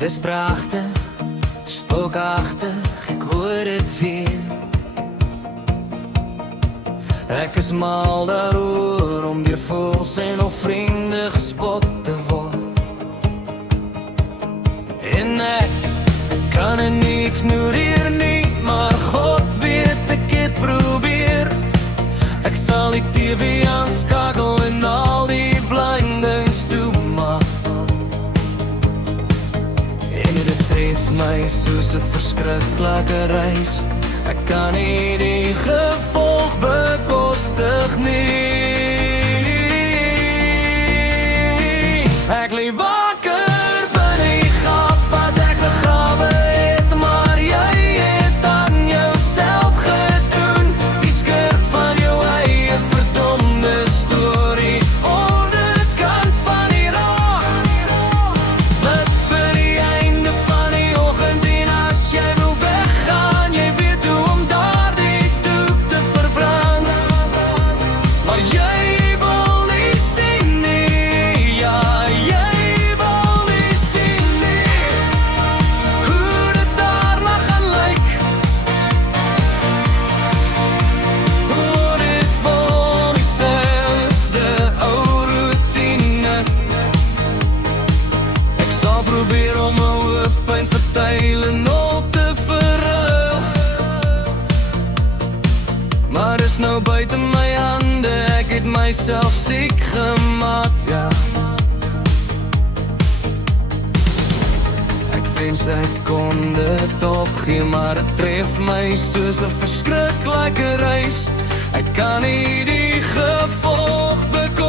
Dis prachtig, spookachtig, ek hoor dit weer. Ek is mal daaroor om deur voels en al vriende gespot te word. En ek kan het nie ignoreer nie, maar God weet ek het probeer. Ek sal die TV aanskakel en al die blindings toemaak. En dit tref my soos 'n verskriklike reis. Ek kan nie die gevolg bekostig nie. Ek lê wakker binne die graf wat ek begrawe het, maar jy het aan jouself gedoen. Die skurk van jou eie verdomde storie, op die kant van die raag. Bid vir die einde van die oggend en as jy wil weggaan, jy weet hoe om daardie doek te verbrand. Maar jy wil nie sien nie, ja, jy wil nie sien nie, hoe dit daarna gaan lyk. Hoe dit vol dieselfde ou routine. Ek sal probeer om my hoofpyn vir Tylenol te verruil, maar is nou buite my hande, ek het myself siek gemaak, ja. Ek wens ek kon dit opgee, maar het tref my soos 'n verskriklike reis. Ek kan nie die gevolg bekom